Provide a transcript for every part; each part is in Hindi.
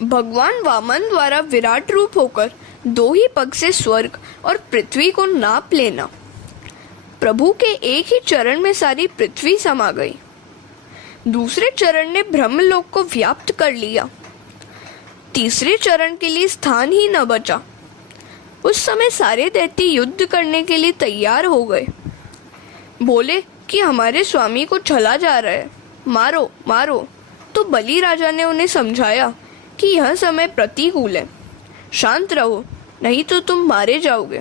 भगवान वामन द्वारा विराट रूप होकर 2 ही पग से स्वर्ग और पृथ्वी को नाप लेना। प्रभु के एक ही चरण में सारी पृथ्वी समा गई। दूसरे चरण ने ब्रह्मलोक को व्याप्त कर लिया। तीसरे चरण के लिए स्थान ही न बचा। उस समय सारे दैत्य युद्ध करने के लिए तैयार हो गए। बोले कि हमारे स्वामी को छला जा रहा है, मारो मारो। तो बलि राजा ने उन्हें समझाया कि यह समय प्रतिकूल है, शांत रहो, नहीं तो तुम मारे जाओगे।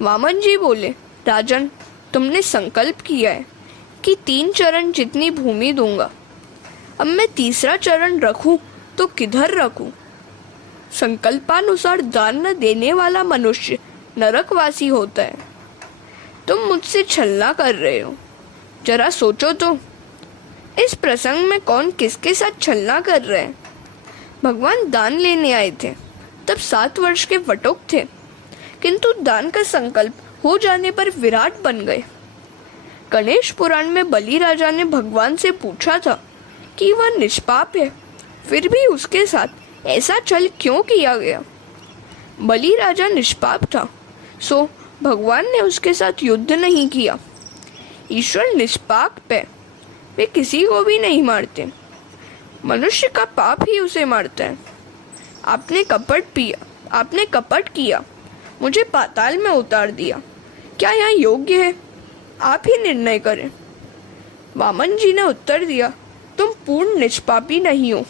वामन जी बोले, राजन, तुमने संकल्प किया है कि 3 चरण जितनी भूमि दूंगा। अब मैं तीसरा चरण रखूं तो किधर रखूं? संकल्पानुसार दान न देने वाला मनुष्य नरकवासी होता है। तुम मुझसे छलना कर रहे हो। जरा सोचो तो, इस प्रसंग में कौन किसके साथ छलना कर रहे हैं? भगवान दान लेने आए थे, तब 7 वर्ष के वटुक थे, किंतु दान का संकल्प हो जाने पर विराट बन गए। गणेश पुराण में बलि राजा ने भगवान से पूछा था कि वह निष्पाप है, फिर भी उसके साथ ऐसा छल क्यों किया गया? बलि राजा निष्पाप था, सो भगवान ने उसके साथ युद्ध नहीं किया। ईश्वर निष्पाप है, वे किसी को भी नहीं मारते। मनुष्य का पाप ही उसे मारता है। आपने कपट किया, मुझे पाताल में उतार दिया। क्या यह योग्य है? आप ही निर्णय करें। वामन जी ने उत्तर दिया, तुम पूर्ण निष्पापी नहीं हो।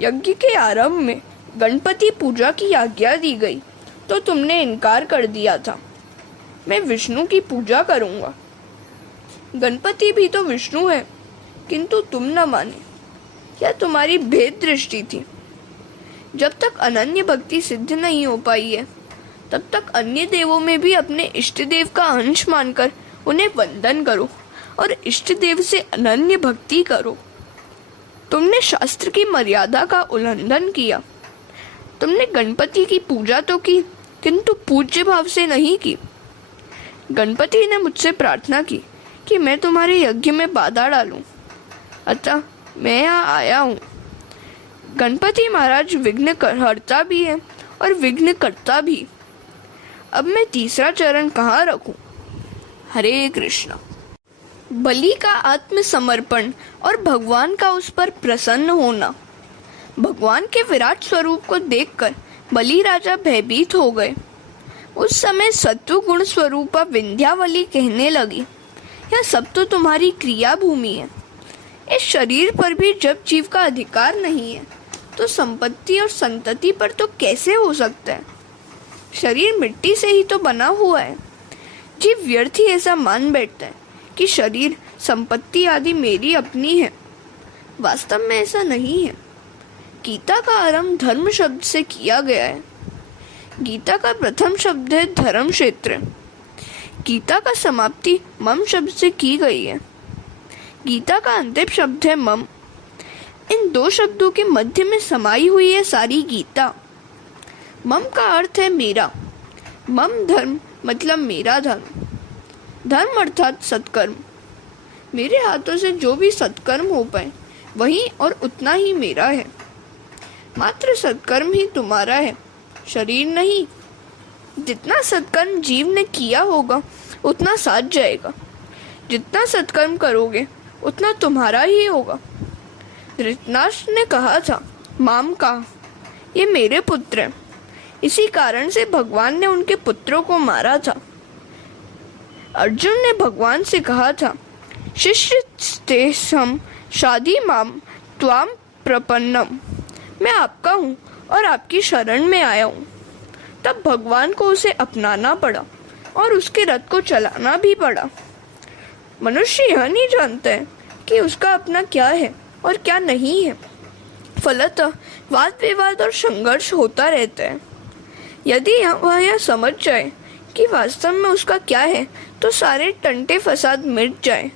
यज्ञ के आरंभ में गणपति पूजा की आज्ञा दी गई तो तुमने इनकार कर दिया था। मैं विष्णु की पूजा करूंगा। गणपति भी तो विष्णु है, किंतु तुम न माने। यह तुम्हारी भेद दृष्टि थी। जब तक अनन्य भक्ति सिद्ध नहीं हो पाई है, तब तक अन्य देवों में भी अपने इष्ट देव का अंश मानकर उन्हें वंदन करो और इष्ट देव से अनन्य भक्ति करो। तुमने शास्त्र की मर्यादा का उल्लंघन किया। तुमने गणपति की पूजा तो की, किंतु पूज्य भाव से नहीं की। गणपति ने मुझसे प्रार्थना की कि मैं तुम्हारे यज्ञ में बाधा डालूं, अतः मैं यहाँ आया हूँ। गणपति महाराज विघ्न हरता भी है और विघ्न करता भी। अब मैं तीसरा चरण कहाँ रखूं? हरे कृष्ण। बलि का आत्मसमर्पण और भगवान का उस पर प्रसन्न होना। भगवान के विराट स्वरूप को देखकर बलि राजा भयभीत हो गए। उस समय सत्व गुण स्वरूपा विंध्यावली कहने लगी, यह सब तो तुम्हारी क्रिया भूमि है। इस शरीर पर भी जब जीव का अधिकार नहीं है, तो संपत्ति और संतति पर तो कैसे हो सकता है? शरीर मिट्टी से ही तो बना हुआ है। जीव व्यर्थ ही ऐसा मान बैठता है कि शरीर, संपत्ति आदि मेरी अपनी है। वास्तव में ऐसा नहीं है। गीता का आरंभ धर्म शब्द से किया गया है। गीता का प्रथम शब्द है धर्म क्षेत्र। गीता का समाप्ति मम शब्द से की गई है। गीता का अंतिम शब्द है मम। इन 2 शब्दों के मध्य में समाई हुई है सारी गीता। मम का अर्थ है मेरा। मम धर्म मतलब मेरा धर्म। धर्म अर्थात सत्कर्म। मेरे हाथों से जो भी सत्कर्म हो पाए वही और उतना ही मेरा है। मात्र सत्कर्म ही तुम्हारा है, शरीर नहीं। जितना सत्कर्म जीव ने किया होगा उतना साथ जाएगा। जितना सत्कर्म करोगे उतना तुम्हारा ही होगा। धृतराष्ट्र ने कहा था, माम का, ये मेरे पुत्र हैं। इसी कारण से भगवान ने उनके पुत्रों को मारा था। अर्जुन ने भगवान से कहा था, शिष्य तेषम शादी माम त्वाम प्रपन्नम। मैं आपका हूँ और आपकी शरण में आया हूँ। तब भगवान को उसे अपनाना पड़ा और उसके रथ को चलाना भी पड़ा। मनुष्य यह नहीं जानता है कि उसका अपना क्या है और क्या नहीं है। फलतः वाद विवाद और संघर्ष होता रहता है। यदि वह यह समझ जाए कि वास्तव में उसका क्या है, तो सारे टंटे फसाद मिट जाए।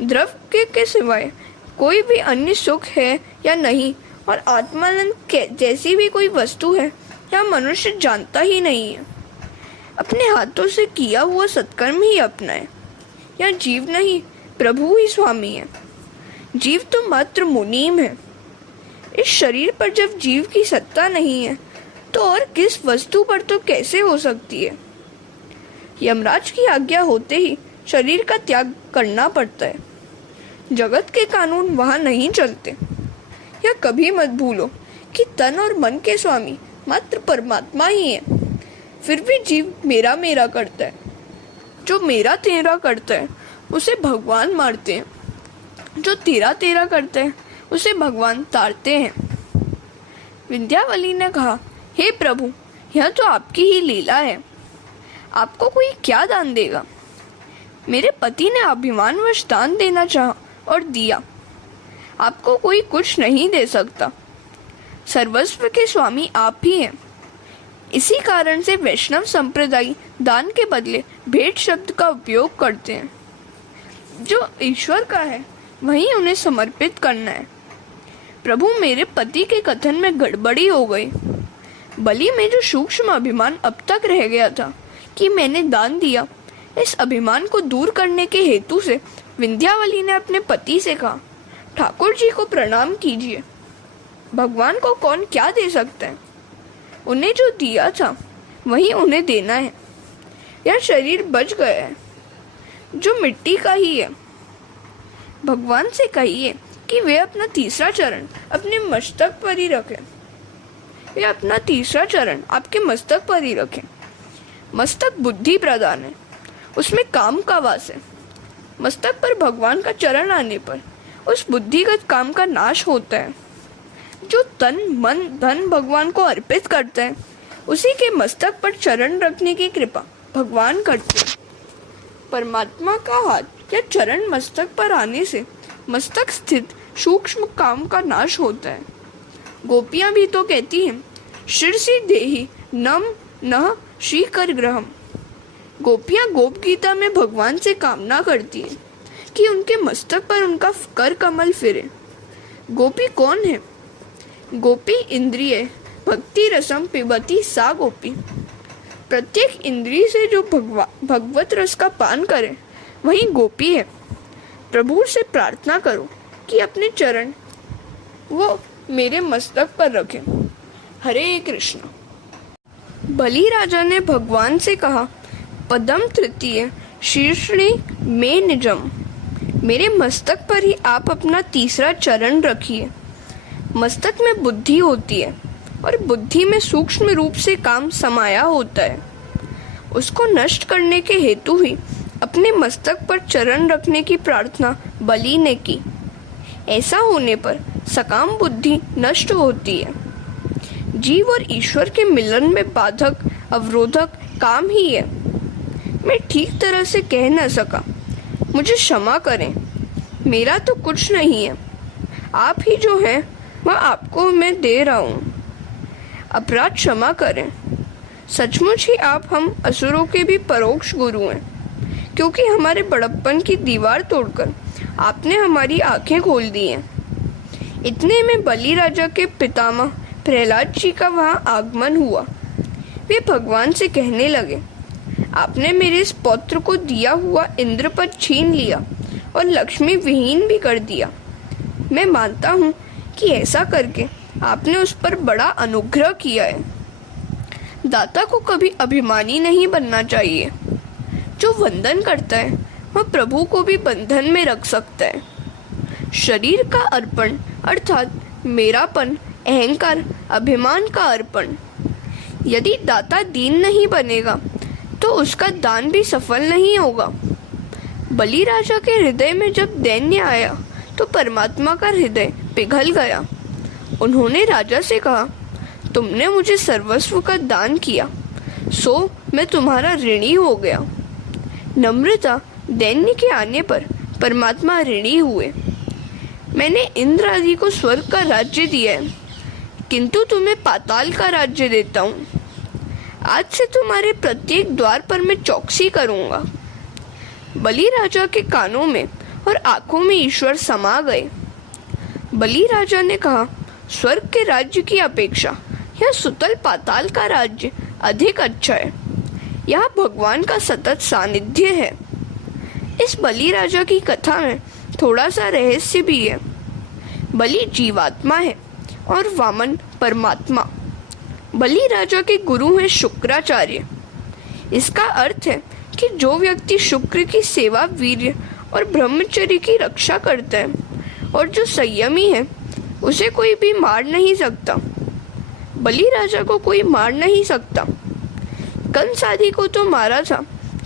द्रव्य के सिवाय कोई भी अन्य सुख है या नहीं, और आत्मानंद जैसी भी कोई वस्तु है, यह मनुष्य जानता ही नहीं है। अपने हाथों से किया हुआ सत्कर्म ही अपनाए। यह जीव नहीं, प्रभु ही स्वामी है। जीव तो मात्र मुनीम है। इस शरीर पर जब जीव की सत्ता नहीं है तो और किस वस्तु पर तो कैसे हो सकती है। यमराज की आज्ञा होते ही शरीर का त्याग करना पड़ता है। जगत के कानून वहां नहीं चलते। यह कभी मत भूलो कि तन और मन के स्वामी मात्र परमात्मा ही है। फिर भी जीव मेरा मेरा करता है। जो मेरा तेरा करता है उसे भगवान मारते हैं, जो तेरा तेरा करता है उसे भगवान तारते हैं। विंध्यावली ने कहा, हे प्रभु, यह तो आपकी ही लीला है। आपको कोई क्या दान देगा। मेरे पति ने अभिमानवश दान देना चाहा और दिया। आपको कोई कुछ नहीं दे सकता। सर्वस्व के स्वामी आप ही हैं। इसी कारण से वैष्णव संप्रदाय दान के बदले भेंट शब्द का उपयोग करते हैं। जो ईश्वर का है वही उन्हें समर्पित करना है। प्रभु, मेरे पति के कथन में गड़बड़ी हो गई। बलि में जो सूक्ष्म अभिमान अब तक रह गया था कि मैंने दान दिया, इस अभिमान को दूर करने के हेतु से विंध्यावली ने अपने पति से कहा, ठाकुर जी को प्रणाम कीजिए। भगवान को कौन क्या दे सकता है। उन्हें जो दिया था वही उन्हें देना है। यह शरीर बच गया है जो मिट्टी का ही है। भगवान से कहिए कि वे अपना तीसरा चरण अपने मस्तक पर ही रखें। वे अपना तीसरा चरण आपके मस्तक पर ही रखें। मस्तक बुद्धि प्रदान है, उसमें काम का वास है। मस्तक पर भगवान का चरण आने पर उस बुद्धिगत काम का नाश होता है। जो तन मन धन भगवान को अर्पित करता है उसी के मस्तक पर चरण रखने की कृपा भगवान करते हैं। परमात्मा का हाथ या चरण मस्तक पर आने से मस्तक स्थित सूक्ष्म काम का नाश होता है। गोपियां भी तो कहती हैं, शिरसी देहि नम नह श्री कर ग्रहम। गोपियां गोप गीता में भगवान से कामना करती हैं कि उनके मस्तक पर उनका कर कमल फिरे। गोपी कौन है। गोपी इंद्रिय भक्ति रसम पिबती सा गोपी। प्रत्येक इंद्रिय से जो भगवत रस का पान करे वही गोपी है। प्रभु से प्रार्थना करो कि अपने चरण वो मेरे मस्तक पर रखें। हरे कृष्ण। बलि राजा ने भगवान से कहा, पदम तृतीय शीर्षणी में निजम। मेरे मस्तक पर ही आप अपना तीसरा चरण रखिए। मस्तक में बुद्धि होती है और बुद्धि में सूक्ष्म रूप से काम समाया होता है। उसको नष्ट करने के हेतु ही अपने मस्तक पर चरण रखने की प्रार्थना बलि ने की। ऐसा होने पर सकाम बुद्धि नष्ट होती है। जीव और ईश्वर के मिलन में बाधक अवरोधक काम ही है। मैं ठीक तरह से कह न सका, मुझे क्षमा करें। मेरा तो कुछ नहीं है, आप ही जो है वह आपको मैं दे रहा हूँ। अपराध क्षमा करें। सचमुच ही आप हम असुरों के भी परोक्ष गुरु हैं, क्योंकि हमारे बड़प्पन की दीवार तोड़कर आपने हमारी आंखें खोल दी हैं। इतने में बलि राजा के पितामह प्रहलाद जी का वहाँ आगमन हुआ। वे भगवान से कहने लगे, आपने मेरे इस पौत्र को दिया हुआ इंद्र पद छीन लिया और लक्ष्मी विहीन भी कर दिया। मैं मानता हूँ कि ऐसा करके आपने उस पर बड़ा अनुग्रह किया है। दाता को कभी अभिमानी नहीं बनना चाहिए। जो वंदन करता है वह प्रभु को भी बंधन में रख सकता है। शरीर का अर्पण अर्थात मेरापन, अहंकार, अभिमान का अर्पण। यदि दाता दीन नहीं बनेगा तो उसका दान भी सफल नहीं होगा। बलि राजा के हृदय में जब दैन्य आया तो परमात्मा का हृदय पिघल गया। उन्होंने राजा से कहा, तुमने मुझे सर्वस्व का दान किया, सो मैं तुम्हारा ऋणी हो गया। नम्रता दैन्य के आने पर परमात्मा ऋणी हुए। मैंने इंद्र आदि को स्वर्ग का राज्य दिया है, किंतु तुम्हें पाताल का राज्य देता हूँ। आज से तुम्हारे प्रत्येक द्वार पर मैं चौकसी करूँगा। बलि राजा के कानों में और आंखों में ईश्वर समा गए। बलि राजा ने कहा, स्वर्ग के राज्य की अपेक्षा यह सुतल पाताल का राज्य अधिक अच्छा है। यहाँ भगवान का सतत सानिध्य है। इस बलि राजा की कथा में थोड़ा सा रहस्य भी है। बलि जीवात्मा है और वामन परमात्मा। बलि राजा के गुरु हैं शुक्राचार्य। इसका अर्थ है कि जो व्यक्ति शुक्र की सेवा, वीर्य और ब्रह्मचर्य की रक्षा करता है और जो संयमी है, उसे कोई भी मार नहीं सकता। बलि राजा को कोई मार नहीं सकता। कंस आदि को तो मारा था,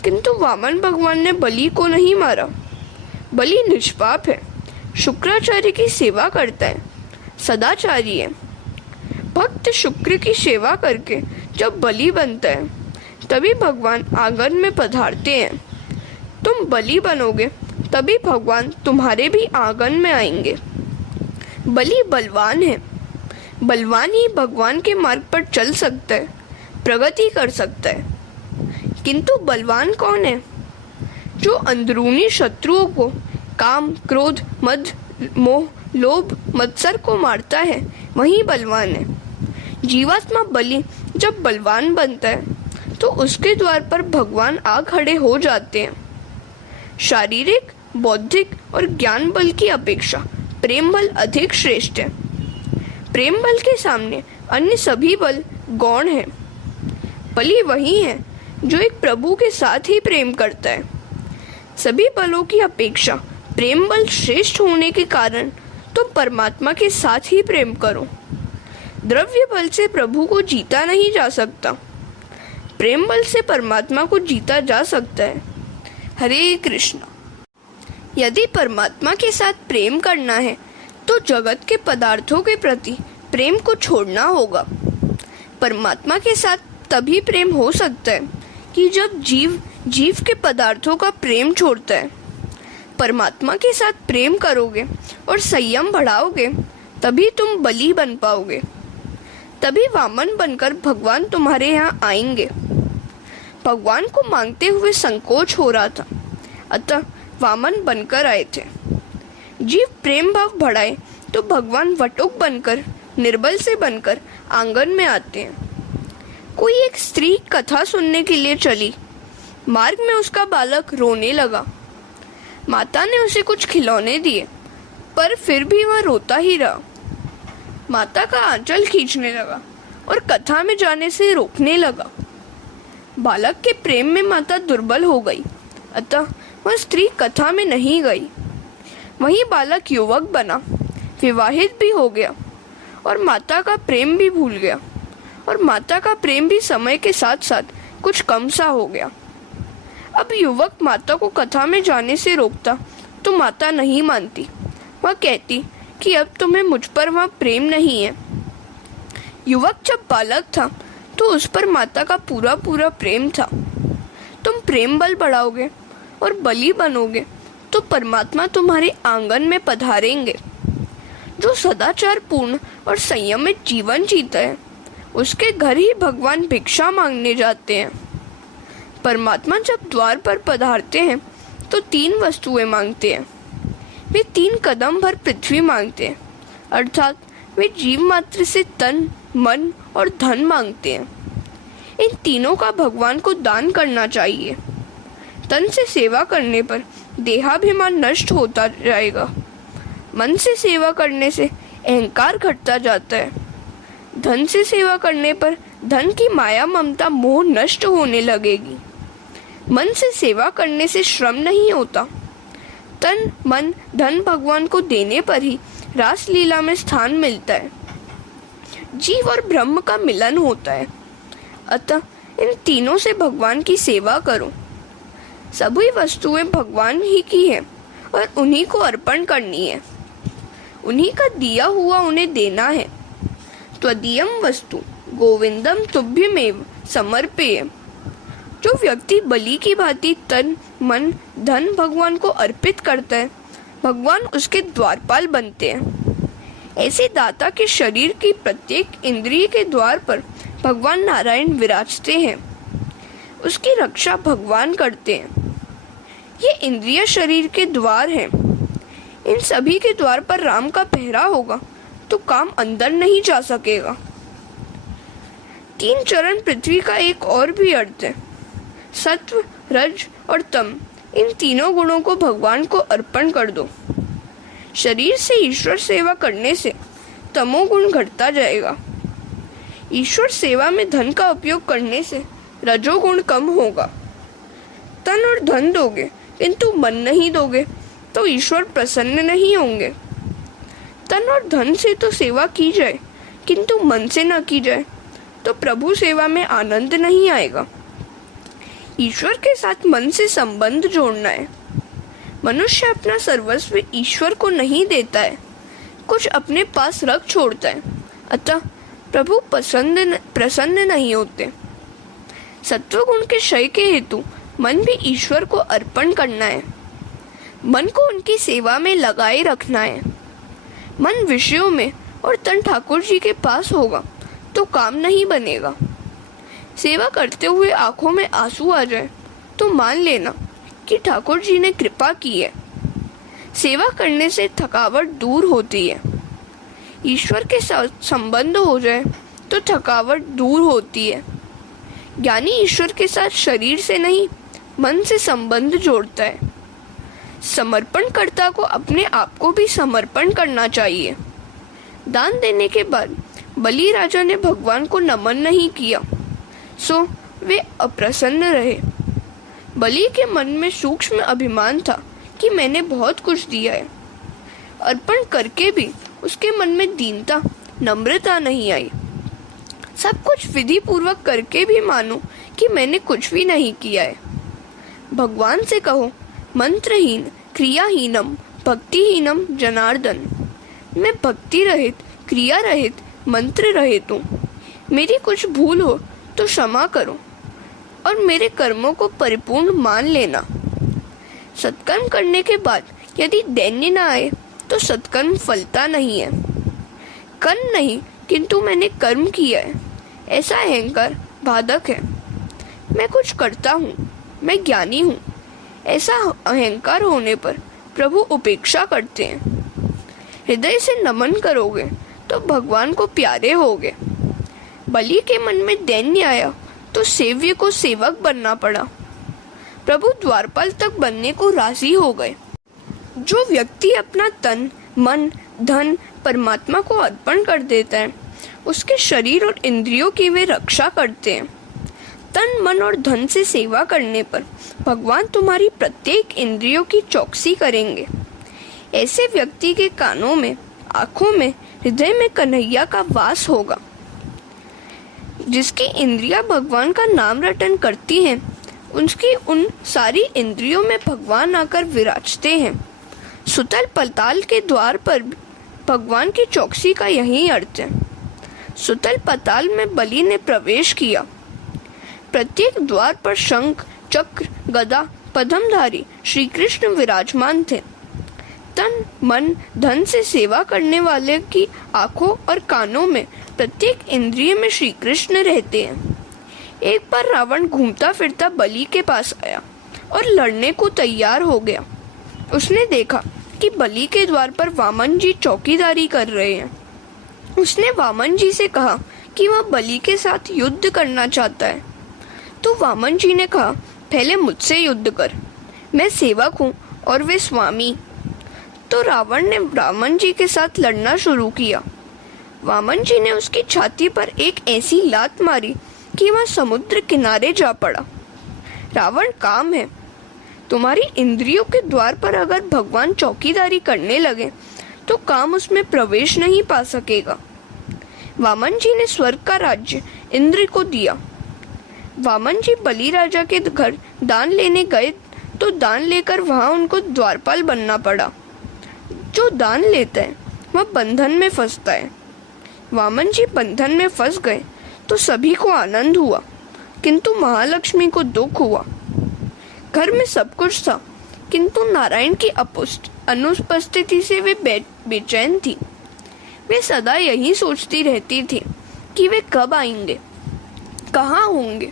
किंतु वामन भगवान ने बलि को नहीं मारा। बलि निष्पाप है, शुक्राचार्य की सेवा करता है, सदाचारी है। भक्त शुक्र की सेवा करके जब बलि बनता है, तभी भगवान आंगन में पधारते हैं। तुम बलि बनोगे, तभी भगवान तुम्हारे भी आंगन में आएंगे। बलि बलवान है। बलवान ही भगवान के मार्ग पर चल सकता है, प्रगति कर सकता है। किंतु बलवान कौन है? जो अंदरूनी शत्रुओं को, काम, क्रोध, मद, मोह, लोभ, मत्सर को मारता है, वही बलवान है। जीवात्मा बलि जब बलवान बनता है तो उसके द्वार पर भगवान आ खड़े हो जाते हैं। शारीरिक, बौद्धिक और ज्ञान बल की अपेक्षा प्रेम बल अधिक श्रेष्ठ है। प्रेम बल के सामने अन्य सभी बल गौण है। बलि वही है जो एक प्रभु के साथ ही प्रेम करता है। सभी बलों की अपेक्षा प्रेम बल श्रेष्ठ होने के कारण तुम परमात्मा के साथ ही प्रेम करो। द्रव्य बल से प्रभु को जीता नहीं जा सकता, प्रेम बल से परमात्मा को जीता जा सकता है। हरे कृष्ण। यदि परमात्मा के साथ प्रेम करना है तो जगत के पदार्थों के प्रति प्रेम को छोड़ना होगा। परमात्मा के साथ तभी प्रेम हो सकता है कि जब जीव के पदार्थों का प्रेम छोड़ता है। परमात्मा के साथ प्रेम करोगे और संयम बढ़ाओगे, तभी तुम बलि बन पाओगे। तभी वामन बनकर भगवान तुम्हारे यहाँ आएंगे। भगवान को मांगते हुए संकोच हो रहा था, अतः वामन बनकर आए थे। जीव प्रेम भाव बढ़ाए तो भगवान वटुक बनकर, निर्बल से बनकर आंगन में आते हैं। कोई एक स्त्री कथा सुनने के लिए चली। मार्ग में उसका बालक रोने लगा। माता ने उसे कुछ खिलौने दिए, पर फिर भी वह रोता ही रहा। माता का आंचल खींचने लगा और कथा में जाने से रोकने लगा। बालक के प्रेम में माता दुर्बल हो गई, अतः वह स्त्री कथा में नहीं गई। वही बालक युवक बना, विवाहित भी हो गया और माता का प्रेम भी भूल गया, और माता का प्रेम भी समय के साथ साथ कुछ कम सा हो गया। अब युवक माता को कथा में जाने से रोकता तो माता नहीं मानती। वह कहती कि अब तुम्हें मुझ पर वहाँ प्रेम नहीं है। युवक जब बालक था तो उस पर माता का पूरा पूरा प्रेम था। तुम प्रेम बल बढ़ाओगे और बलि बनोगे तो परमात्मा तुम्हारे आंगन में पधारेंगे। जो सदाचार पूर्ण और संयमित जीवन जीता है, उसके घर ही भगवान भिक्षा मांगने जाते हैं। परमात्मा जब द्वार पर पधारते हैं तो 3 वस्तुएं मांगते हैं। वे 3 कदम भर पृथ्वी मांगते हैं, अर्थात वे जीव मात्र से तन, मन और धन मांगते हैं। इन तीनों का भगवान को दान करना चाहिए। तन से सेवा करने पर देहाभिमान नष्ट होता जाएगा। मन से सेवा करने से अहंकार घटता जाता है। धन से सेवा करने पर धन की माया, ममता, मोह नष्ट होने लगेगी। मन से सेवा करने से श्रम नहीं होता। तन, मन, धन भगवान को देने पर ही रास लीला में स्थान मिलता है। जीव और ब्रह्म का मिलन होता है। अतः इन तीनों से भगवान की सेवा करो। सभी वस्तुएं भगवान ही की है और उन्हीं को अर्पण करनी है। उन्हीं का दिया हुआ उन्हें देना है। त्वदीयम वस्तु गोविंदम तुभ्यमेव समर्पय। जो व्यक्ति बलि की भांति तन, मन, धन भगवान को अर्पित करता है, भगवान उसके द्वारपाल बनते हैं। ऐसे दाता के शरीर की प्रत्येक इंद्रिय के द्वार पर भगवान नारायण विराजते हैं। उसकी रक्षा भगवान करते हैं। ये इंद्रिय शरीर के द्वार हैं। इन सभी के द्वार पर राम का पहरा होगा तो काम अंदर नहीं जा सकेगा। 3 चरण पृथ्वी का एक और भी अर्थ है। सत्व, रज और तम, इन तीनों गुणों को भगवान को अर्पण कर दो। शरीर से ईश्वर सेवा करने से तमोगुण घटता जाएगा। ईश्वर सेवा में धन का उपयोग करने से रजोगुण कम होगा। तन और धन दोगे किंतु मन नहीं दोगे तो ईश्वर प्रसन्न नहीं होंगे। तन और धन से तो सेवा की जाए किंतु मन से न की जाए तो प्रभु सेवा में आनंद नहीं आएगा। ईश्वर के साथ मन से संबंध जोड़ना है। मनुष्य अपना सर्वस्व ईश्वर को नहीं देता है, कुछ अपने पास रख छोड़ता है, अतः प्रभु प्रसन्न नहीं होते। सत्वगुण के क्षय के हेतु मन भी ईश्वर को अर्पण करना है। मन को उनकी सेवा में लगाए रखना है। मन विषयों में और तन ठाकुर जी के पास होगा तो काम नहीं बनेगा। सेवा करते हुए आंखों में आंसू आ जाए तो मान लेना कि ठाकुर जी ने कृपा की है। सेवा करने से थकावट दूर होती है। ईश्वर के साथ संबंध हो जाए तो थकावट दूर होती है। ज्ञानी ईश्वर के साथ शरीर से नहीं मन से संबंध जोड़ता है। समर्पणकर्ता को अपने आप को भी समर्पण करना चाहिए। दान देने के बाद बलि राजा ने भगवान को नमन नहीं किया, सो वे अप्रसन्न रहे। बलि के मन में सूक्ष्म अभिमान था कि मैंने बहुत कुछ दिया है। अर्पण करके भी उसके मन में दीनता, नम्रता नहीं आई। सब कुछ विधि पूर्वक करके भी मानो कि मैंने कुछ भी नहीं किया है। भगवान से कहो, मंत्रहीन क्रियाहीनम भक्तिहीनम जनार्दन। मैं भक्ति रहित, क्रिया रहित, मंत्र रहित हूँ। मेरी कुछ भूल हो तो क्षमा करो और मेरे कर्मों को परिपूर्ण मान लेना। सत्कर्म करने के बाद यदि दैन्य न आए तो सत्कर्म फलता नहीं है। कर्म नहीं किंतु मैंने कर्म किया है, ऐसा अहंकार बाधक है। मैं कुछ करता हूँ, मैं ज्ञानी हूँ, ऐसा अहंकार होने पर प्रभु उपेक्षा करते हैं। हृदय से नमन करोगे तो भगवान को प्यारे होगे। बलि के मन में दैन्य आया तो सेव्य को सेवक बनना पड़ा। प्रभु द्वारपाल तक बनने को राजी हो गए। जो व्यक्ति अपना तन, मन, धन परमात्मा को अर्पण कर देता है, उसके शरीर और इंद्रियों की वे रक्षा करते हैं। तन, मन और धन से सेवा करने पर भगवान तुम्हारी प्रत्येक इंद्रियों की चौकसी करेंगे। ऐसे व्यक्ति के कानों में, आँखों में, हृदय में कन्हैया का वास होगा। जिसकी इंद्रियां भगवान का नाम रटन करती हैं, उसकी उन सारी इंद्रियों में भगवान आकर विराजते हैं। सुतल पताल के द्वार पर भगवान की चौकसी का यही अर्थ है। सुतल पताल में बलि ने प्रवेश किया। प्रत्येक द्वार पर शंख, चक्र, गदा, पद्मधारी श्री कृष्ण विराजमान थे। तन, मन, धन से सेवा करने वाले की आंखों और कानों में, प्रत्येक इंद्रिय में श्री कृष्ण रहते हैं। एक बार रावण घूमता फिरता बलि के पास आया और लड़ने को तैयार हो गया। उसने देखा कि बलि के द्वार पर वामन जी चौकीदारी कर रहे हैं। उसने वामन जी से कहा कि वह बलि के साथ युद्ध करना चाहता है। तो वामन जी ने कहा, पहले मुझसे युद्ध कर, मैं सेवक हूँ और वे स्वामी। तो रावण ने वामन जी के साथ लड़ना शुरू किया। वामन जी ने उसकी छाती पर एक ऐसी लात मारी कि वह समुद्र किनारे जा पड़ा। रावण काम है। तुम्हारी इंद्रियों के द्वार पर अगर भगवान चौकीदारी करने लगे तो काम उसमें प्रवेश नहीं पा सकेगा। वामन जी ने स्वर्ग का राज्य इंद्र को दिया। वामन जी बलि राजा के घर दान लेने गए तो दान लेकर वहां उनको द्वारपाल बनना पड़ा। जो दान लेता है वह बंधन में फंसता है। वामन जी बंधन में फंस गए तो सभी को आनंद हुआ, किंतु महालक्ष्मी को दुख हुआ। घर में सब कुछ था, किंतु नारायण की अनुपस्थिति से वे बेचैन थी। वे सदा यही सोचती रहती थी कि वे कब आएंगे, कहाँ होंगे।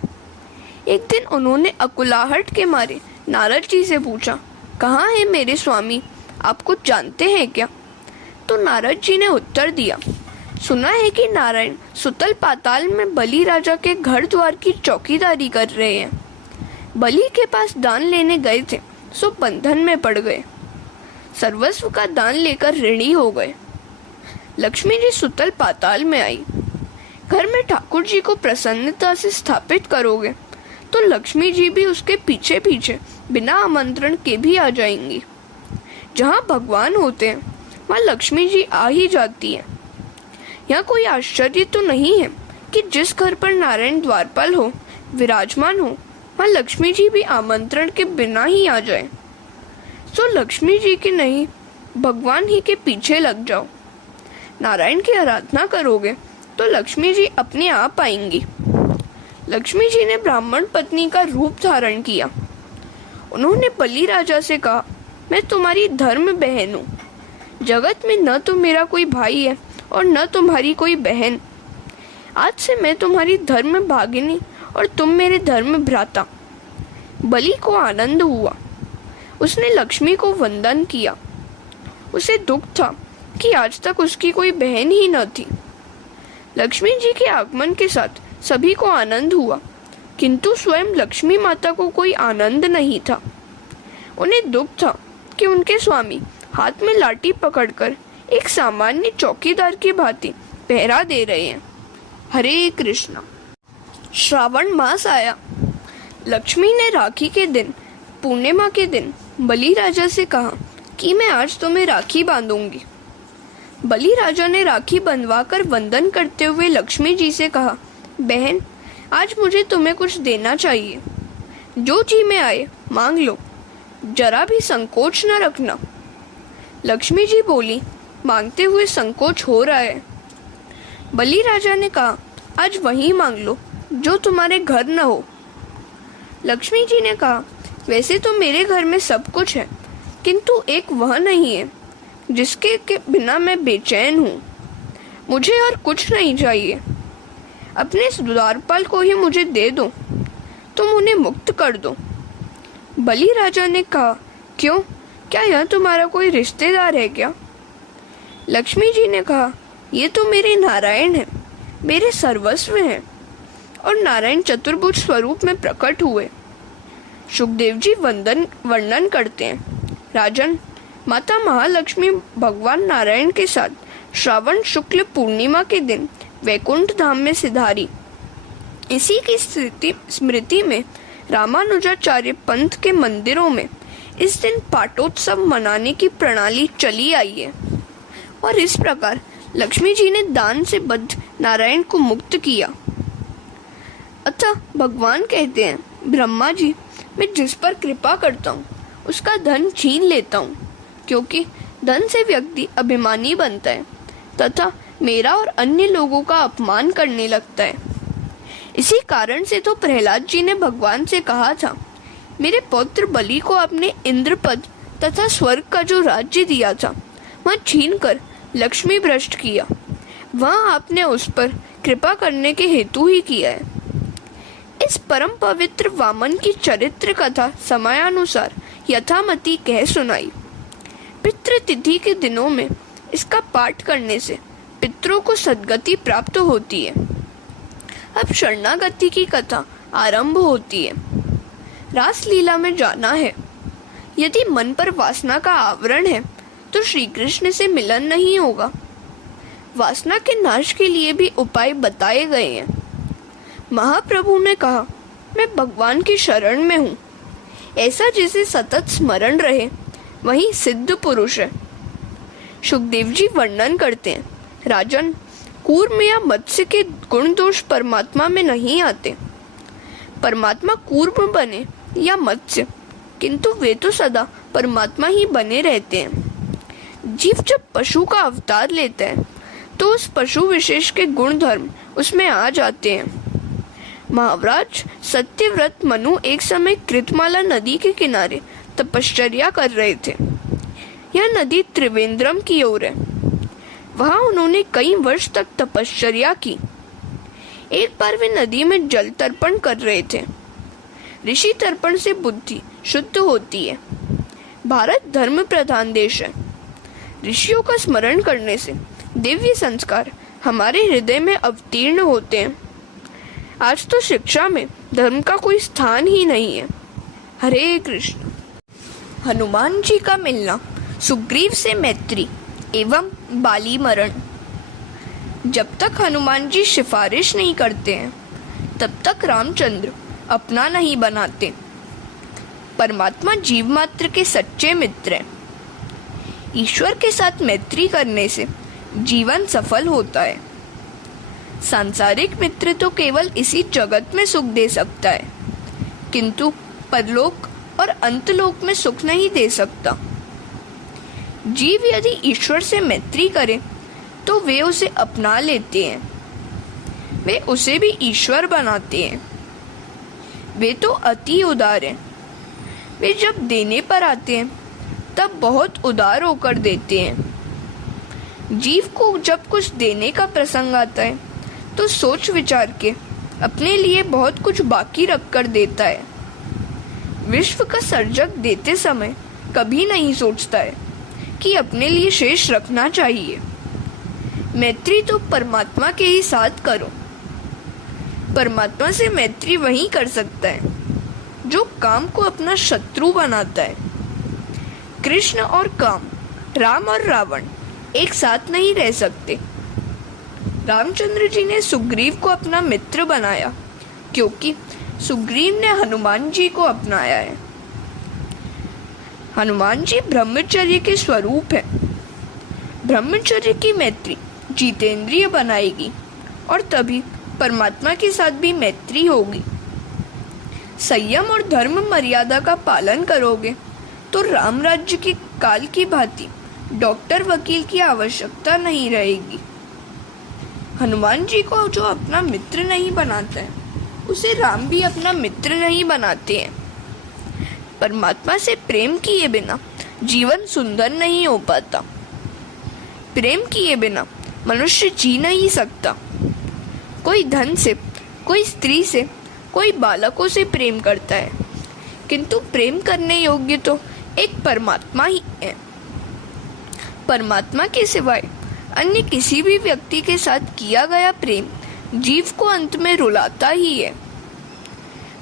एक दिन उन्होंने अकुलाहट के मारे नारद जी से पूछा, कहाँ है मेरे स्वामी, आप कुछ जानते हैं क्या? तो नारद जी ने उत्तर दिया, सुना है कि नारायण सुतल पाताल में बलि राजा के घर द्वार की चौकीदारी कर रहे हैं। बलि के पास दान लेने गए थे सो बंधन में पड़ गए। सर्वस्व का दान लेकर ऋणी हो गए। लक्ष्मी जी सुतल पाताल में आई। घर में ठाकुर जी को प्रसन्नता से स्थापित करोगे तो लक्ष्मी जी भी उसके पीछे पीछे बिना आमंत्रण के भी आ जाएंगी। जहाँ भगवान होते हैं वहाँ लक्ष्मी जी आ ही जाती है। यहाँ कोई आश्चर्य तो नहीं है कि जिस घर पर नारायण द्वारपाल हो, विराजमान हो, वहाँ लक्ष्मी जी भी आमंत्रण के बिना ही आ जाए। सो लक्ष्मी जी के नहीं, भगवान ही के पीछे लग जाओ। नारायण की आराधना करोगे तो लक्ष्मी जी अपने आप आएंगी। लक्ष्मी जी ने ब्राह्मण पत्नी का रूप धारण किया। उन्होंने बलि राजा से कहा, मैं तुम्हारी धर्म बहन हूँ। जगत में न तो मेरा कोई भाई है और न तुम्हारी कोई बहन। आज से मैं तुम्हारी धर्म भागिनी और तुम मेरे धर्म भ्राता। बलि को आनंद हुआ। उसने लक्ष्मी को वंदन किया। उसे दुख था कि आज तक उसकी कोई बहन ही न थी। लक्ष्मी जी के आगमन के साथ सभी को आनंद हुआ, किंतु स्वयं लक्ष्मी माता को कोई आनंद नहीं था। उन्हें दुख था कि उनके स्वामी हाथ में लाठी पकड़कर एक सामान्य चौकीदार की भांति पहरा दे रहे हैं। हरे कृष्णा। श्रावण मास आया। लक्ष्मी ने राखी के दिन, पूर्णिमा के दिन बलि राजा से कहा कि मैं आज तुम्हें राखी बांधूंगी। बलि राजा ने राखी बंधवाकर वंदन करते हुए लक्ष्मी जी से कहा, बहन, आज मुझे तुम्हें कुछ देना चाहिए। जो जी में आए मांग लो, जरा भी संकोच न रखना। लक्ष्मी जी बोली, मांगते हुए संकोच हो रहा है। बलि राजा ने कहा, आज वही मांग लो जो तुम्हारे घर न हो। लक्ष्मी जी ने कहा, वैसे तो मेरे घर में सब कुछ है, किंतु एक वह नहीं है जिसके के बिना मैं बेचैन हूँ। मुझे और कुछ नहीं चाहिए। अपने द्वारपाल को ही मुझे दे दो, तुम उन्हें मुक्त कर दो। बलि राजा ने कहा, क्यों, क्या यह तुम्हारा कोई रिश्तेदार है क्या? लक्ष्मी जी ने कहा, ये तो मेरे नारायण हैं, मेरे सर्वस्व हैं और नारायण चतुर्भुज स्वरूप में प्रकट हुए। सुखदेव जी वर्णन करते हैं, राजन, माता महालक्ष्मी भगवान नारायण के साथ श्रावण शुक्ल पूर्णिमा के दिन वैकुंठ धाम में सिधारी। इसी की स्मृति में रामानुजाचार्य पंथ के मंदिरों में इस दिन पाटोत्सव मनाने की प्रणाली चली आई है और इस प्रकार लक्ष्मी जी ने दान से बद्ध नारायण को मुक्त किया। अतः भगवान कहते हैं, ब्रह्मा जी, मैं जिस पर कृपा करता हूँ उसका धन छीन लेता हूँ, क्योंकि धन से व्यक्ति अभिमानी बनता है तथा मेरा और अन्य लोगों का अपमान करने लगता है। इसी कारण से तो प्रहलाद जी ने भगवान से कहा था, मेरे पुत्र बलि को आपने इंद्रपद तथा स्वर्ग का जो राज्य दिया था वह छीन कर लक्ष्मी भ्रष्ट किया। वह आपने उस पर कृपा करने के हेतु ही किया है। इस परम पवित्र वामन की चरित्र कथा समयानुसार यथामति कह सुनाई। पितृतिथि के दिनों में इसका पाठ करने से पितरों को सद्गति प्राप्त होती है। अब शरणागति की कथा आरंभ होती है। रासलीला में जाना है। यदि मन पर वासना का आवरण है तो श्री कृष्ण से मिलन नहीं होगा। वासना के नाश के लिए भी उपाय बताए गए हैं। महाप्रभु ने कहा, मैं भगवान की शरण में हूँ। ऐसा जिसे सतत स्मरण रहे वही सिद्ध पुरुष है। सुखदेव जी वर्णन करते हैं, राजन, कूर्म या मत्स्य के गुण दोष परमात्मा में नहीं आते। परमात्मा कूर्म बने या मत्स्य, किंतु वे तो सदा परमात्मा ही बने रहते हैं। जीव जब पशु का अवतार लेता है तो उस पशु विशेष के गुण धर्म उसमें आ जाते हैं। महाराज सत्यव्रत मनु एक समय कृतमाला नदी के किनारे तपश्चर्या कर रहे थे। यह नदी त्रिवेंद्रम की ओर है। वहां उन्होंने कई वर्ष तक तपश्चर्या की। एक बार वे नदी में जल तर्पण कर रहे थे। ऋषि तर्पण से बुद्धि शुद्ध होती है। भारत धर्म प्रधान देश है। ऋषियों का स्मरण करने से दिव्य संस्कार हमारे हृदय में अवतीर्ण होते हैं। आज तो शिक्षा में धर्म का कोई स्थान ही नहीं है। हरे कृष्ण। हनुमान जी का मिलना, सुग्रीव से मैत्री एवं बाली मरण। जब तक हनुमान जी सिफारिश नहीं करते हैं तब तक रामचंद्र अपना नहीं बनाते। परमात्मा जीव मात्र के सच्चे मित्र हैं। ईश्वर के साथ मैत्री करने से जीवन सफल होता है। सांसारिक मित्र तो केवल इसी जगत में सुख दे सकता है, किंतु परलोक और अंतलोक में सुख नहीं दे सकता। जीव यदि ईश्वर से मैत्री करे तो वे उसे अपना लेते हैं, वे उसे भी ईश्वर बनाते हैं। वे तो अति उदार हैं। वे जब देने पर आते हैं तब बहुत उदार होकर देते हैं। जीव को जब कुछ देने का प्रसंग आता है तो सोच विचार के अपने लिए बहुत कुछ बाकी रखकर देता है। विश्व का सर्जक देते समय कभी नहीं सोचता है कि अपने लिए शेष रखना चाहिए। मैत्री तो परमात्मा के ही साथ करो। परमात्मा से मैत्री वही कर सकता है जो काम को अपना शत्रु बनाता है। कृष्ण और काम, राम और रावण एक साथ नहीं रह सकते। रामचंद्र जी ने सुग्रीव को अपना मित्र बनाया क्योंकि सुग्रीव ने हनुमान जी को अपनाया है। हनुमान जी ब्रह्मचर्य के स्वरूप है। ब्रह्मचर्य की मैत्री जितेंद्रिय बनाएगी और तभी परमात्मा के साथ भी मैत्री होगी। संयम और धर्म मर्यादा का पालन करोगे तो राम राज्य के काल की भांति डॉक्टर वकील की आवश्यकता नहीं रहेगी। हनुमान जी को जो अपना मित्र नहीं बनाता है उसे राम भी अपना मित्र नहीं बनाते हैं। परमात्मा से प्रेम किए बिना जीवन सुंदर नहीं हो पाता। प्रेम किए बिना मनुष्य जी नहीं सकता। कोई धन से, कोई स्त्री से, कोई बालकों से प्रेम करता है, किंतु प्रेम करने योग्य तो एक परमात्मा ही है। परमात्मा के सिवाय अन्य किसी भी व्यक्ति के साथ किया गया प्रेम जीव को अंत में रुलाता ही है।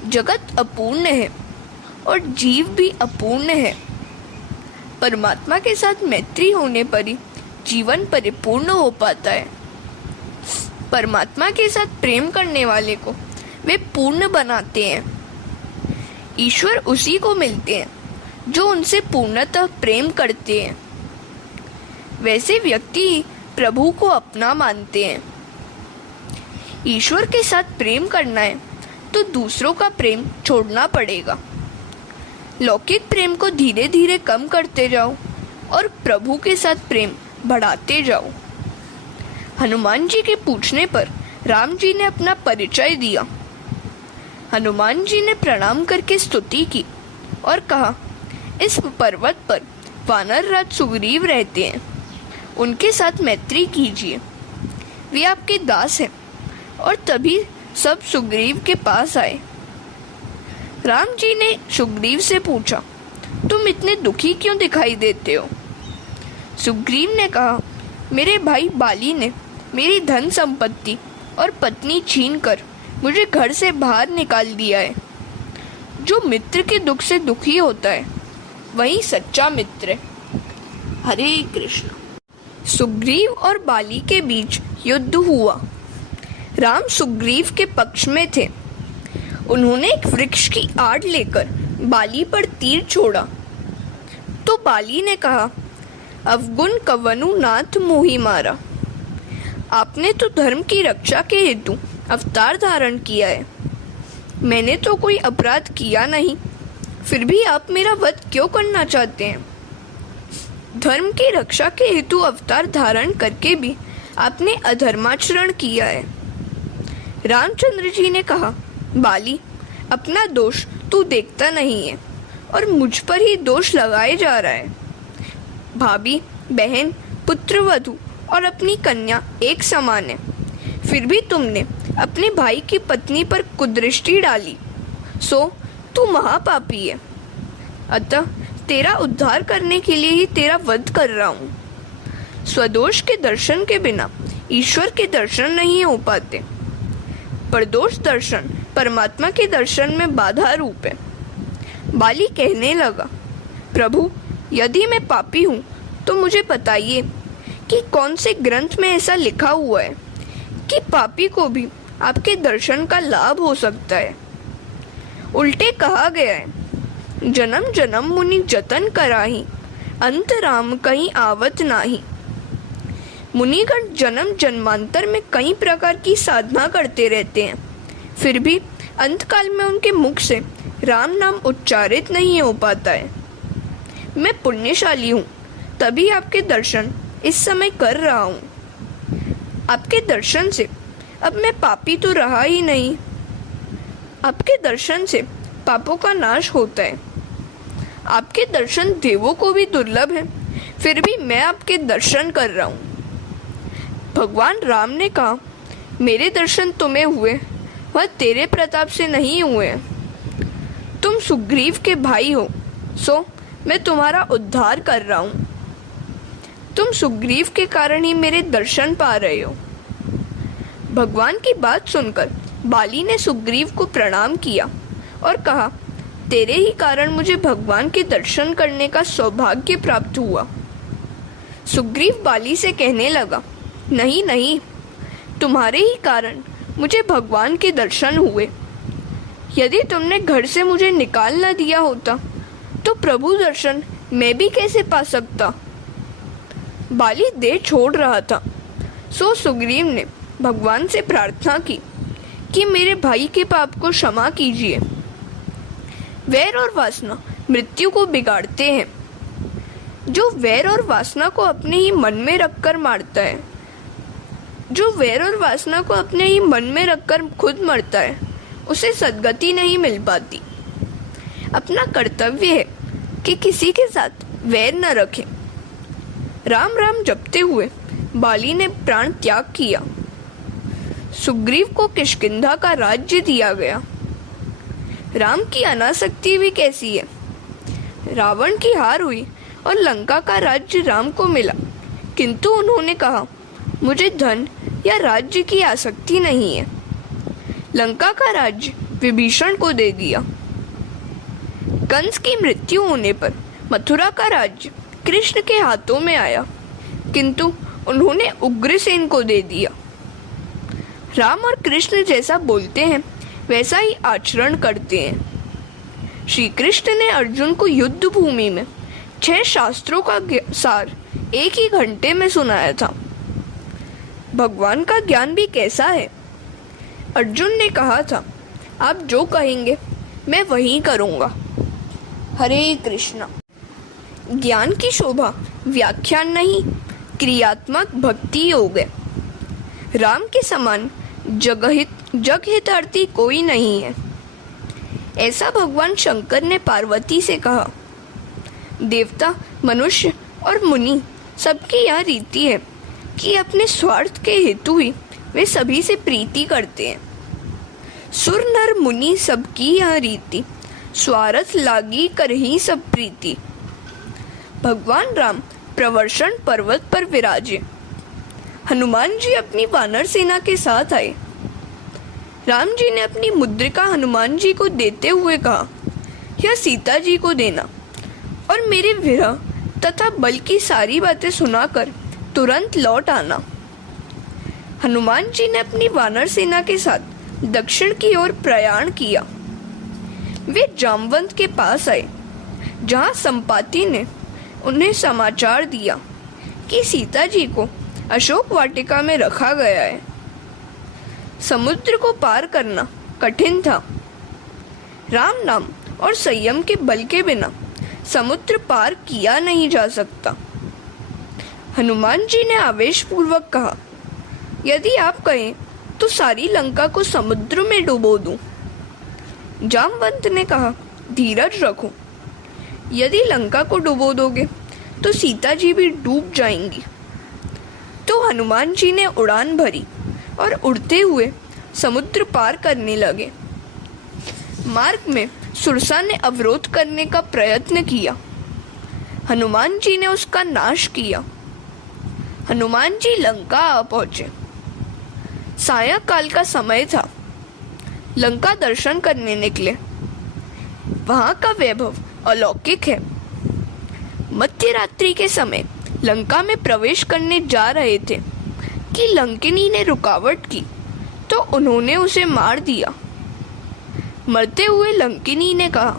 जगत अपूर्ण है और जीव भी अपूर्ण है। परमात्मा के साथ मैत्री होने पर ही जीवन परिपूर्ण हो पाता है। परमात्मा के साथ प्रेम करने वाले को वे पूर्ण बनाते हैं। ईश्वर उसी को मिलते हैं जो उनसे पूर्णतः प्रेम करते हैं। वैसे व्यक्ति ही प्रभु को अपना मानते हैं। ईश्वर के साथ प्रेम करना है तो दूसरों का प्रेम छोड़ना पड़ेगा। लौकिक प्रेम को धीरे धीरे कम करते जाओ और प्रभु के साथ प्रेम बढ़ाते जाओ। हनुमान जी के पूछने पर राम जी ने अपना परिचय दिया। हनुमान जी ने प्रणाम करके स्तुति की और कहा, इस पर्वत पर वानर राज सुग्रीव रहते हैं, उनके साथ मैत्री कीजिए, वे आपके दास हैं। और तभी सब सुग्रीव के पास आए। राम जी ने सुग्रीव से पूछा, तुम इतने दुखी क्यों दिखाई देते हो? सुग्रीव ने कहा, मेरे भाई बाली ने मेरी धन संपत्ति और पत्नी छीनकर मुझे घर से बाहर निकाल दिया है। जो मित्र के दुख से दुखी होता है वही सच्चा मित्र है। हरे कृष्ण। सुग्रीव और बाली के बीच युद्ध हुआ। राम सुग्रीव के पक्ष में थे। उन्होंने एक वृक्ष की आड़ लेकर बाली पर तीर छोड़ा तो बाली ने कहा, अवगुण कवनु नाथ मोहि मारा। आपने तो धर्म की रक्षा के हेतु अवतार धारण किया है। मैंने तो कोई अपराध किया नहीं, फिर भी आप मेरा वध क्यों करना चाहते हैं? धर्म की रक्षा के हेतु अवतार धारण करके भी आपने अधर्माचरण किया है। रामचंद्र जी ने कहा, बाली, अपना दोष तू देखता नहीं है और मुझ पर ही दोष लगाए जा रहा है। भाभी, बहन, पुत्रवधू और अपनी कन्या एक समान है, फिर भी तुमने अपने भाई की पत्नी पर कुदृष्टि डाली, सो तू महापापी है। अतः तेरा उद्धार करने के लिए ही तेरा वध कर रहा हूँ। स्वदोष के दर्शन के बिना ईश्वर के दर्शन नहीं हो पाते। परदोष दर्शन परमात्मा के दर्शन में बाधा रूप है। बाली कहने लगा, प्रभु, यदि मैं पापी हूँ तो मुझे बताइए कि कौन से ग्रंथ में ऐसा लिखा हुआ है कि पापी को भी आपके दर्शन का लाभ हो सकता है। उल्टे कहा गया है, जन्म जन्म मुनि जतन कराही, अंत राम कहीं आवत नाही। मुनिगण जन्म जन्मांतर में कई प्रकार की साधना करते रहते हैं, फिर भी अंतकाल में उनके मुख से राम नाम उच्चारित नहीं हो पाता है। मैं पुण्यशाली हूँ, तभी आपके दर्शन इस समय कर रहा हूँ। आपके दर्शन से अब मैं पापी तो रहा ही नहीं। आपके दर्शन से पापों का नाश होता है। आपके दर्शन देवों को भी दुर्लभ है, फिर भी मैं आपके दर्शन कर रहा हूँ। भगवान राम ने कहा, मेरे दर्शन तुम्हें हुए, वह तेरे प्रताप से नहीं हुए। तुम सुग्रीव के भाई हो, सो मैं तुम्हारा उद्धार कर रहा हूँ। तुम सुग्रीव के कारण ही मेरे दर्शन पा रहे हो। भगवान की बात सुनकर बाली ने सुग्रीव को प्रणाम किया और कहा, तेरे ही कारण मुझे भगवान के दर्शन करने का सौभाग्य प्राप्त हुआ। सुग्रीव बाली से कहने लगा, नहीं नहीं, तुम्हारे ही कारण मुझे भगवान के दर्शन हुए। यदि तुमने घर से मुझे निकाल न दिया होता तो प्रभु दर्शन मैं भी कैसे पा सकता। बाली देह छोड़ रहा था, सो सुग्रीव ने भगवान से प्रार्थना की कि मेरे भाई के पाप को क्षमा कीजिए। वैर और वासना मृत्यु को बिगाड़ते हैं। जो वैर और वासना को अपने ही मन में रखकर मारता है, जो वैर और वासना को अपने ही मन में रखकर खुद मरता है, उसे सद्गति नहीं मिल पाती। अपना कर्तव्य है कि किसी के साथ वैर न रखें। राम राम जपते हुए बाली ने प्राण त्याग किया। सुग्रीव को किष्किंधा का राज्य दिया गया। राम की अनासक्ति भी कैसी है। रावण की हार हुई और लंका का राज्य राम को मिला, किंतु उन्होंने कहा, मुझे धन या राज्य की आसक्ति नहीं है। लंका का राज्य विभीषण को दे दिया। कंस की मृत्यु होने पर मथुरा का राज्य कृष्ण के हाथों में आया, किंतु उन्होंने उग्रसेन को दे दिया। राम और कृष्ण जैसा बोलते हैं वैसा ही आचरण करते हैं। श्री कृष्ण ने अर्जुन को युद्ध भूमि में 6 शास्त्रों का सार एक ही घंटे में सुनाया था। भगवान का ज्ञान भी कैसा है। अर्जुन ने कहा था, आप जो कहेंगे मैं वही करूँगा। हरे कृष्णा। ज्ञान की शोभा व्याख्यान नहीं, क्रियात्मक भक्ति योग है। राम के समान जग हितार्थी कोई नहीं है। ऐसा भगवान शंकर ने पार्वती से कहा। देवता, मनुष्य और मुनि सबकी यह रीति है कि अपने स्वार्थ के हेतु ही वे सभी से प्रीति करते हैं। सुर नर मुनि सबकी यह रीति, स्वार्थ लागी कर ही सब प्रीति। भगवान राम प्रवर्षण पर्वत पर विराजे। हनुमान जी अपनी वानर सेना के साथ आए। राम जी ने अपनी मुद्रिका हनुमान जी को देते हुए कहा, यह सीता जी को देना और मेरे विरह तथा बल की सारी बातें सुनाकर तुरंत लौट आना। हनुमान जी ने अपनी वानर सेना के साथ दक्षिण की ओर प्रयाण किया। वे जामवंत के पास आए, जहां संपाति ने उन्हें समाचार दिया कि सीता जी को अशोक वाटिका में रखा गया है। समुद्र को पार करना कठिन था। राम नाम और संयम के बल के बिना समुद्र पार किया नहीं जा सकता। हनुमान जी ने आवेशपूर्वक कहा, यदि आप कहें तो सारी लंका को समुद्र में डुबो दूं। जामवंत ने कहा, धीरज रखो, यदि लंका को डुबो दोगे तो सीता जी भी डूब जाएंगी। तो हनुमान जी ने उड़ान भरी और उड़ते हुए समुद्र पार करने लगे। मार्ग में सुरसा ने अवरोध करने का प्रयत्न किया। हनुमान जी ने उसका नाश किया। हनुमान जी लंका आ पहुंचे। सायंकाल का समय था। लंका दर्शन करने निकले। वहां का वैभव अलौकिक है। मध्य रात्रि के समय लंका में प्रवेश करने जा रहे थे कि लंकिनी ने रुकावट की तो उन्होंने उसे मार दिया। मरते हुए लंकिनी ने कहा,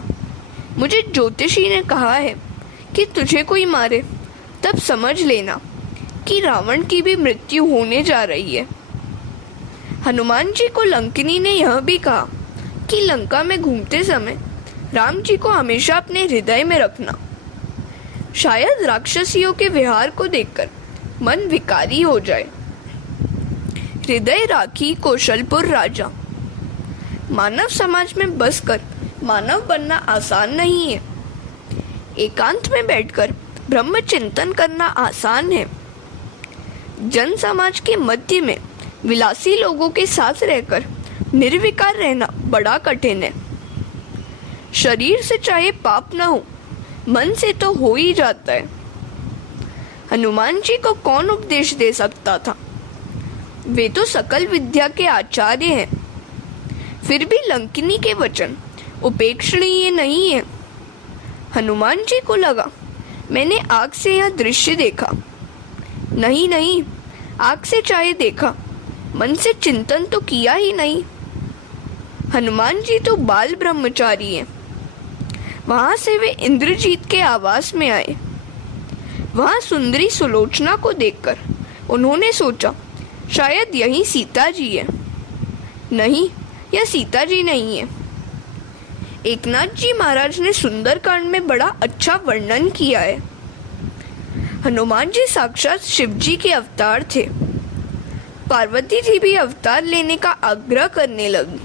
मुझे ज्योतिषी ने कहा है कि तुझे कोई मारे तब समझ लेना कि रावण की भी मृत्यु होने जा रही है। हनुमान जी को लंकिनी ने यह भी कहा कि लंका में घूमते समय राम जी को हमेशा अपने हृदय में रखना। शायद राक्षसियों के विहार को देखकर मन विकारी हो जाए। हृदय राखी कौशलपुर राजा। मानव समाज में बसकर मानव बनना आसान नहीं है। एकांत में बैठकर ब्रह्म चिंतन करना आसान है। जन समाज के मध्य में विलासी लोगों के साथ रहकर निर्विकार रहना बड़ा कठिन है। शरीर से चाहे पाप न हो, मन से तो हो ही जाता है। हनुमान जी को कौन उपदेश दे सकता था? वे तो सकल विद्या के आचार्य हैं। फिर भी लंकिनी के वचन उपेक्षणीय नहीं है। हनुमान जी को लगा, मैंने आग से यह दृश्य देखा। नहीं, आग से चाहे देखा, मन से चिंतन तो किया ही नहीं। हनुमान जी तो बाल ब्रह्मचारी हैं। वहां से वे इंद्रजीत के आवास में आए। वहां सुंदरी सुलोचना को देखकर उन्होंने सोचा, शायद यही सीता जी है। नहीं, यह सीता जी नहीं है। एकनाथ जी महाराज ने सुंदरकांड में बड़ा अच्छा वर्णन किया है। हनुमान जी साक्षात शिव जी के अवतार थे। पार्वती जी भी अवतार लेने का आग्रह करने लगी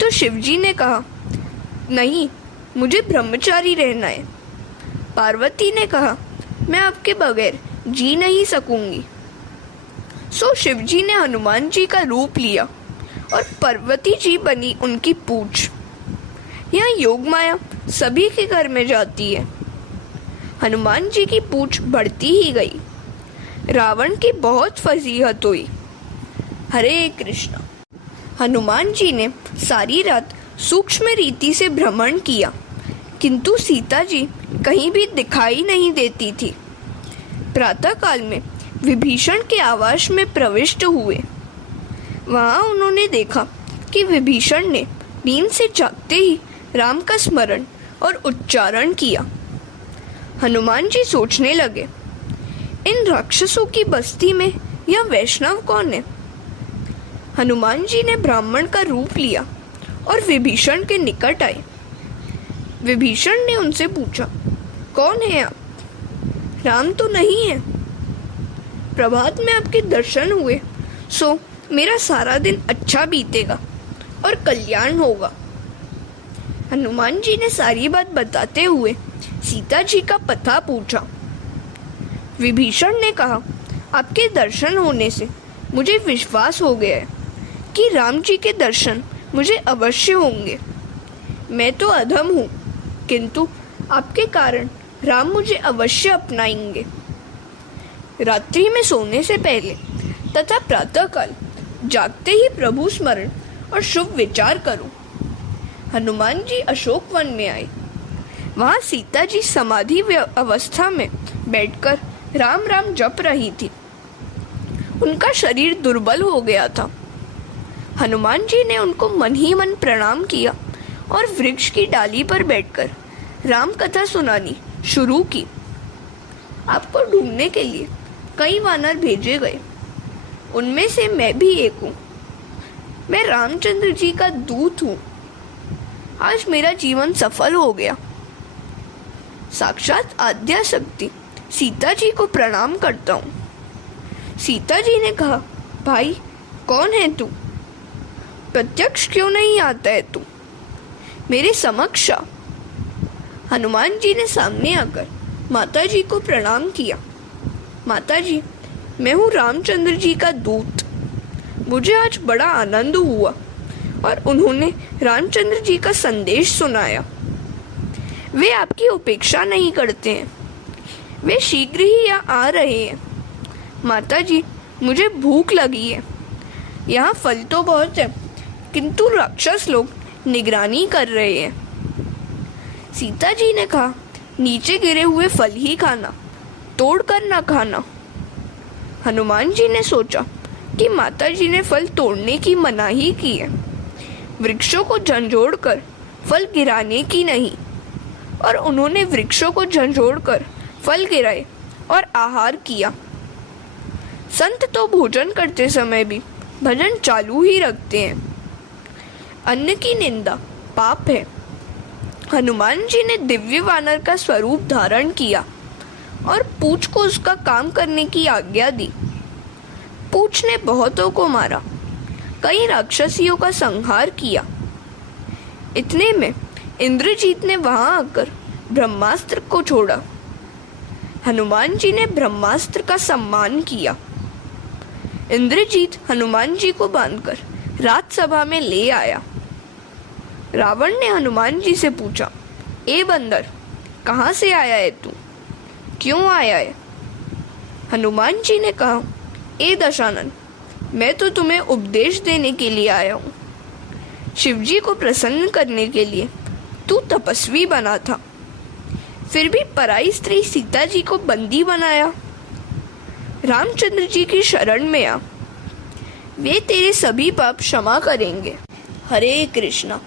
तो शिव जी ने कहा, नहीं, मुझे ब्रह्मचारी रहना है। पार्वती ने कहा, मैं आपके बगैर जी नहीं सकूंगी। सो शिव जी ने हनुमान जी का रूप लिया और पार्वती जी बनी उनकी पूछ। यह योग माया सभी के घर में जाती है। हनुमान जी की पूछ बढ़ती ही गई। रावण की बहुत फजीहत हुई। हरे कृष्णा। हनुमान जी ने सारी रात सूक्ष्म रीति से भ्रमण किया, किंतु सीता जी कहीं भी दिखाई नहीं देती थी। प्रातःकाल में विभीषण के आवास में प्रविष्ट हुए। वहां उन्होंने देखा कि विभीषण ने नींद से जागते ही राम का स्मरण और उच्चारण किया। हनुमान जी सोचने लगे, इन राक्षसों की बस्ती में यह वैष्णव कौन है? हनुमान जी ने ब्राह्मण का रूप लिया और विभीषण के निकट आए। विभीषण ने उनसे पूछा, कौन है आप? राम तो नहीं है। प्रभात में आपके दर्शन हुए, सो मेरा सारा दिन अच्छा बीतेगा और कल्याण होगा। हनुमान जी ने सारी बात बताते हुए सीता जी का पता पूछा। विभीषण ने कहा, आपके दर्शन होने से मुझे विश्वास हो गया है कि राम जी के दर्शन मुझे अवश्य होंगे। मैं तो अधम हूँ, किंतु आपके कारण राम मुझे अवश्य अपनाएंगे। रात्रि में सोने से पहले तथा प्रातःकाल जागते ही प्रभु स्मरण और शुभ विचार करो। हनुमान जी अशोक वन में आए। वहां सीता जी समाधि अवस्था में बैठकर राम राम जप रही थी। उनका शरीर दुर्बल हो गया था। हनुमान जी ने उनको मन ही मन प्रणाम किया और वृक्ष की डाली पर बैठकर राम कथा सुनानी शुरू की। आपको ढूंढने के लिए कई वानर भेजे गए, उनमें से मैं भी एक हूँ। मैं रामचंद्र जी का दूत हूँ। आज मेरा जीवन सफल हो गया। साक्षात आद्या शक्ति सीता जी को प्रणाम करता हूँ। सीता जी ने कहा, भाई कौन है तू? प्रत्यक्ष क्यों नहीं आता है तू मेरे समक्ष? हनुमान जी ने सामने आकर माता जी को प्रणाम किया। माता जी, मैं हूँ रामचंद्र जी का दूत। मुझे आज बड़ा आनंद हुआ और उन्होंने रामचंद्र जी का संदेश सुनाया। वे आपकी उपेक्षा नहीं करते हैं। वे शीघ्र ही यहाँ आ रहे हैं। माता जी, मुझे भूख लगी है। यहाँ फल तो बहुत है, किंतु राक्षस लोग निगरानी कर रहे हैं। सीता जी ने कहा, नीचे गिरे हुए फल ही खाना, तोड़ कर ना खाना। हनुमान जी ने सोचा, कि माताजी ने फल तोड़ने की मनाही की है, वृक्षों को झंझोड़कर फल गिराने की नहीं। और उन्होंने वृक्षों को झंझोड़कर फल गिराए और आहार किया। संत तो भोजन करते समय भी भजन चालू ही रखते हैं। अन्न की निंदा पाप है। हनुमान जी ने दिव्य वानर का स्वरूप धारण किया और पूछ को उसका काम करने की आज्ञा दी। पूछ ने बहुतों को मारा, कई राक्षसियों का संहार किया। इतने में इंद्रजीत ने वहां आकर ब्रह्मास्त्र को छोड़ा। हनुमान जी ने ब्रह्मास्त्र का सम्मान किया। इंद्रजीत हनुमान जी को बांधकर राजसभा में ले आया। रावण ने हनुमान जी से पूछा, ए बंदर, कहाँ से आया है तू? क्यों आया है? हनुमान जी ने कहा, ए दशानन, मैं तो तुम्हें उपदेश देने के लिए आया हूँ। शिवजी को प्रसन्न करने के लिए तू तपस्वी बना था, फिर भी पराई स्त्री सीता जी को बंदी बनाया। रामचंद्र जी की शरण में आ, वे तेरे सभी पाप क्षमा करेंगे। हरे कृष्णा।